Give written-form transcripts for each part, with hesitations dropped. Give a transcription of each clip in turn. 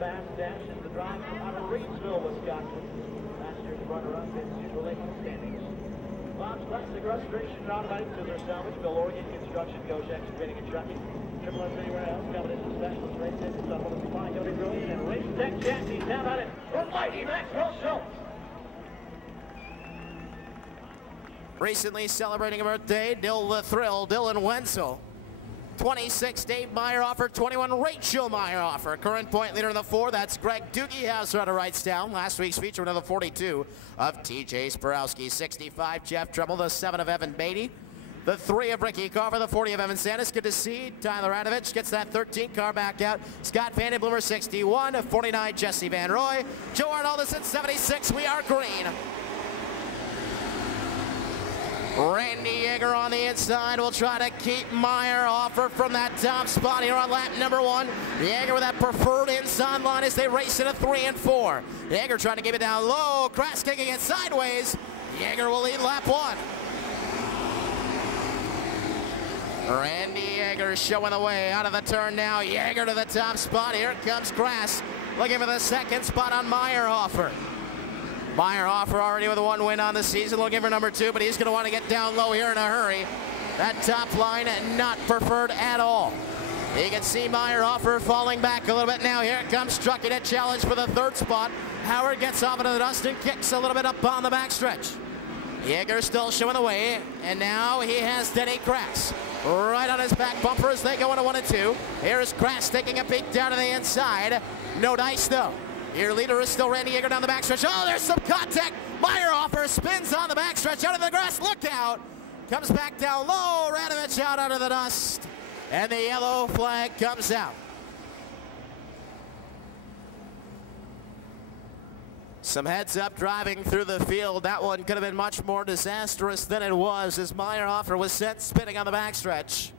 Fast dash is the drive out of Reedsville, Wisconsin. Last year's runner-up in Cedar Lake standings. Bob's Classic Restoration and Automatic Scissor Salvage, Bill Oregon Construction, Gosh Excavating and Trucking. Triple S anywhere else, Competition Specialist Race Tickets, Automotive Supply, Cody Brilliant, and Race Tech Chassis. Down on it from Mighty Maxwell Schultz. Recently celebrating a birthday, Dill the Thrill, Dylan Wenzel. 26, Dave Meyerhofer. 21, Rachel Meyerhofer. Current point leader in the 4, that's Greg Doogie out of Wrightstown. Last week's feature, another 42 of TJ Sporowski. 65, Jeff Tremble. The 7 of Evan Beatty. The 3 of Ricky Carver. The 40 of Evan Sandus. Good to see. Tyler Radovich gets that 13 car back out. Scott Vandenbloomer, 61. 49, Jesse Van Roy. Joe Arnoldson, 76. We are green. Randy Yeager on the inside will try to keep Meyerhofer from that top spot here on lap number 1. Yeager with that preferred inside line as they race into 3 and 4. Yeager trying to keep it down low. Crash kicking it sideways. Yeager will lead lap 1. Randy Yeager showing the way out of the turn now. Yeager to the top spot. Here comes Grass looking for the second spot on Meyerhofer. Meyerhofer already with 1 win on the season, looking for number 2, but he's going to want to get down low here in a hurry. That top line not preferred at all. You can see Meyerhofer falling back a little bit now. Here comes Truckee to challenge for the 3rd spot. Howard gets off into the dust and kicks a little bit up on the backstretch. Yeager still showing the way, and now he has Denny Crass right on his back bumper as they go into 1 and 2. Here's Crass taking a peek down to the inside. No dice though. Your leader is still Randy Yeager down the backstretch. Oh, there's some contact. Meyerhofer spins on the backstretch out of the grass. Look out. Comes back down low. Radovich out under the dust. And the yellow flag comes out. Some heads up driving through the field. That one could have been much more disastrous than it was as Meyerhofer was sent spinning on the backstretch.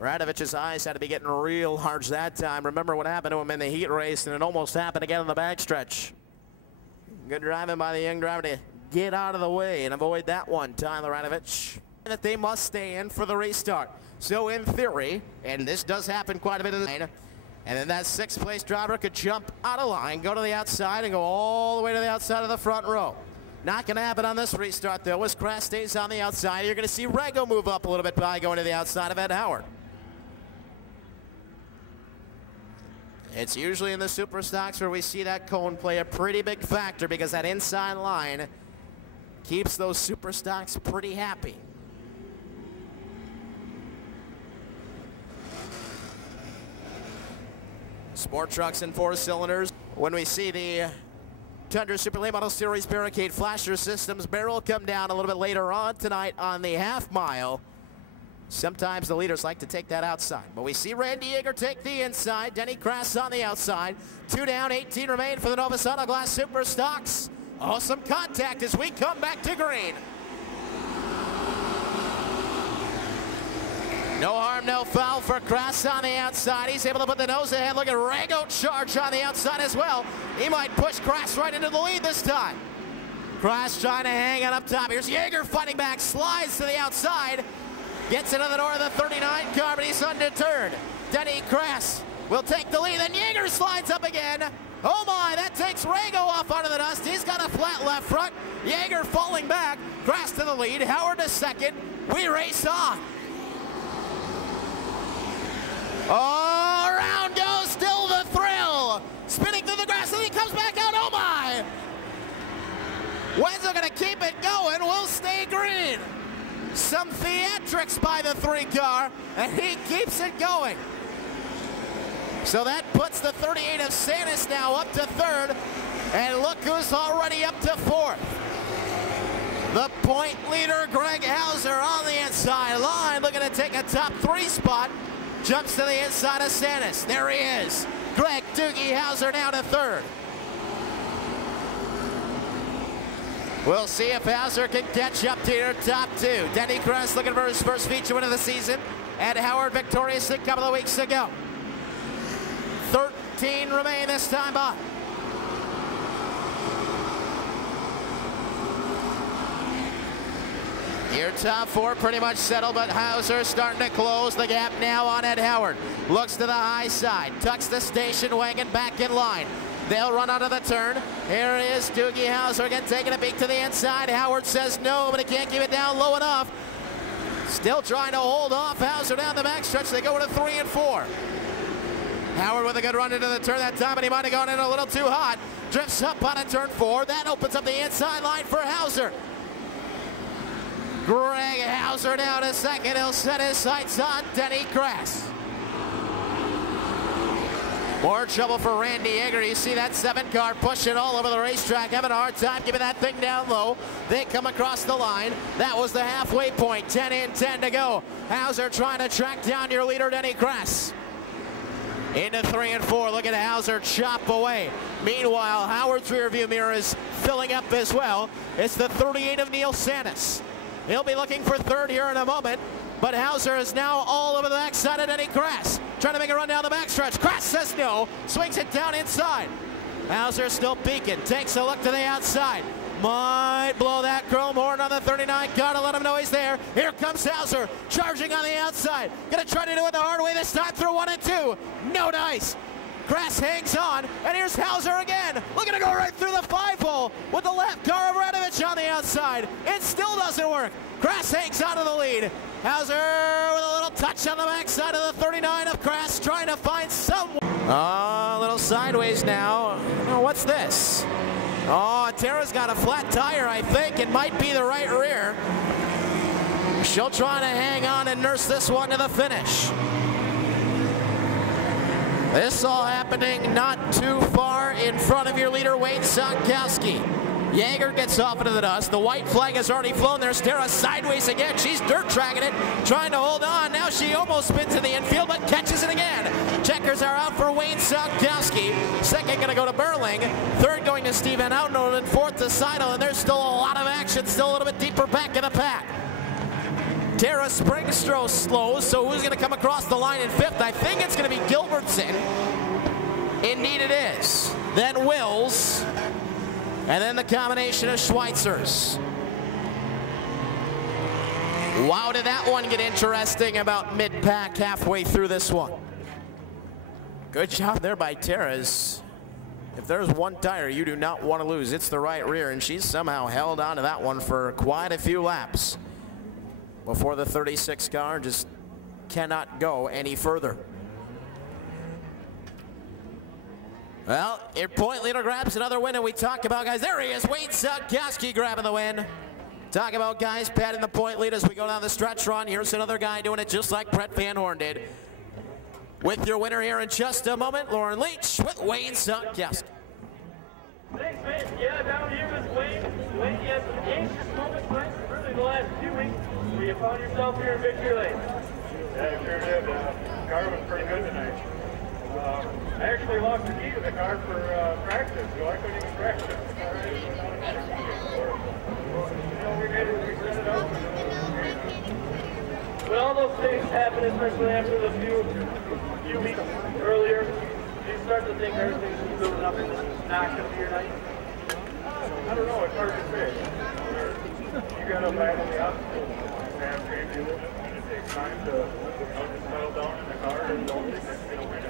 Radovich's eyes had to be getting real large that time. Remember what happened to him in the heat race, and it almost happened again on the backstretch. Good driving by the young driver to get out of the way and avoid that one, Tyler Radovich. That they must stay in for the restart. So in theory, and this does happen quite a bit in the line, and then that 6th place driver could jump out of line, go to the outside, and go all the way to the outside of the front row. Not going to happen on this restart, though, as Crass stays on the outside. You're going to see Rego move up a little bit by going to the outside of Ed Howard. It's usually in the super stocks where we see that cone play a pretty big factor because that inside line keeps those super stocks pretty happy. Sport trucks and 4 cylinders. When we see the Tundra Super Late Model Series Barricade Flasher Systems barrel come down a little bit later on tonight on the half mile, sometimes the leaders like to take that outside. But we see Randy Yeager take the inside. Denny Crass on the outside. 2 down, 18 remain for the Novus Auto Glass Super Stocks. Oh, some contact as we come back to green. No harm, no foul for Crass on the outside. He's able to put the nose ahead. Look at Rego charge on the outside as well. He might push Crass right into the lead this time. Crass trying to hang on up top. Here's Yeager fighting back, slides to the outside. Gets into the door of the 39 car, but he's undeterred. Denny Crass will take the lead, then Yeager slides up again. Oh my, that takes Rego off onto the dust. He's got a flat left front. Yeager falling back. Crass to the lead, Howard to second. We race on. Oh, around goes still the thrill. Spinning through the grass, and he comes back out. Oh my. Wenzel gonna keep it going. We'll stay green. Some theatrics by the 3 car, and he keeps it going. So that puts the 38 of Sandus now up to 3rd, and look who's already up to 4th. The point leader, Greg Hauser, on the inside line, looking to take a top 3 spot. Jumps to the inside of Sandus. There he is. Greg Doogie Hauser now to 3rd. We'll see if Hauser can catch up to your top 2. Denny Crass looking for his first feature win of the season. And Howard victorious a couple of weeks ago. 13 remain this time by. Your top four pretty much settled, but Hauser starting to close the gap now on Ed Howard. Looks to the high side, tucks the station wagon back in line. They'll run out of the turn. Here is Doogie Hauser again taking a beat to the inside. Howard says no, but he can't keep it down low enough. Still trying to hold off Hauser down the backstretch. They go to 3 and 4. Howard with a good run into the turn that time, but he might have gone in a little too hot. Drifts up on a turn 4. That opens up the inside line for Hauser. Greg Hauser down to second. He'll set his sights on Denny Grass. More trouble for Randy Yeager. You see that 7 car pushing all over the racetrack, having a hard time giving that thing down low. They come across the line. That was the halfway point. 10 in, 10 to go. Hauser trying to track down your leader, Denny Grass. Into 3 and 4. Look at Hauser chop away. Meanwhile, Howard's rear view mirror is filling up as well. It's the 38 of Neil Santis. He'll be looking for third here in a moment, but Hauser is now all over the backside of Denny Grass. Trying to make a run down the backstretch. Grass says no, swings it down inside. Hauser still peeking, takes a look to the outside. Might blow that chrome horn on the 39 car to let him know he's there. Here comes Hauser, charging on the outside. Gonna try to do it the hard way this time through 1 and 2. No dice. Grass hangs on, and here's Hauser again. Looking to go right through the 5-hole with the left car of Radovich on the outside. It still doesn't work. Grass hangs out of the lead. Hauser with a little touch on the backside of the 39 of Grass, trying to find someone. Oh, a little sideways now. Oh, what's this? Oh, Tara's got a flat tire, I think. It might be the right rear. She'll try to hang on and nurse this one to the finish. This all happening not too far in front of your leader, Wayne Sonkowski. Yeager gets off into the dust. The white flag has already flown. There's Tara sideways again. She's dirt tracking it, trying to hold on. Now she almost spins in the infield, but catches it again. Checkers are out for Wayne Sonkowski. Second going to go to Burling. Third going to Steve Van Houten, and fourth to Seidel. And there's still a lot of action, still a little bit deeper back in the pack. Tara Springstro slows, so who's going to come across the line in fifth? I think it's going to be Gilbertson. Indeed it is. Then Wills. And then the combination of Schweitzers. Wow, did that one get interesting about mid-pack halfway through this one. Good job there by Tara's. If there's one tire you do not want to lose, it's the right rear, and she's somehow held on to that one for quite a few laps before the 36 car just cannot go any further. Well, your point leader grabs another win, and we talk about guys. There he is, Wayne Sonkowski grabbing the win. Talk about guys patting the point lead as we go down the stretch run. Here's another guy doing it just like Brett Van Horn did. With your winner here in just a moment, Lauren Leach with Wayne Sonkowski. Thanks, man. Yeah, down here with Wayne. Wayne, you had some anxious moments, right? Really the last 2 weeks where you found yourself here in victory lane. Yeah, sure did. Car was pretty good tonight. I actually lost the key to the car for practice, so I couldn't even practice the car. We made it, we set it up. When all those things happen, especially after the few weeks earlier, do you start to think everything's building up and it's not going to be your night? I don't know, it's hard to say. You got to battle the obstacles and change it, and it takes time to settle down in the car and don't think it's going to win it.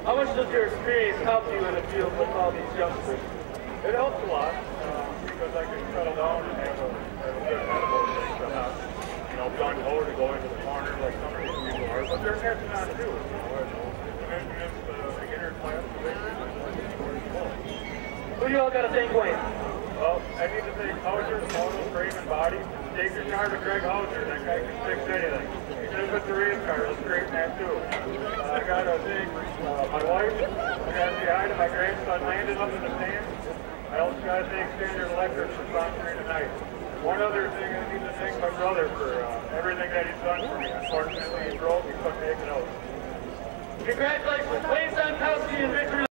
How much does your experience help you in the field with all these youngsters? It helps a lot because I can settle down and have a good mental thing to not, gun ho to go into the corner like some of these people are, but they're catching on too. It's beginner class. Who do you all got to thank, Wayne? Well, I need to thank Hauser, Moto, frame, and body. Take your car to Greg Hauser. That guy can fix anything. He did it with the race car. Let's straighten that too. I got to thank my wife. I got to say hi to my grandson Landon up in the stands. I also got to thank Standard Electric for sponsoring tonight. One other thing, I need to thank my brother for everything that he's done for me. Unfortunately, he drove. He couldn't make it out. Congratulations, Wayne Sonkowski in victory.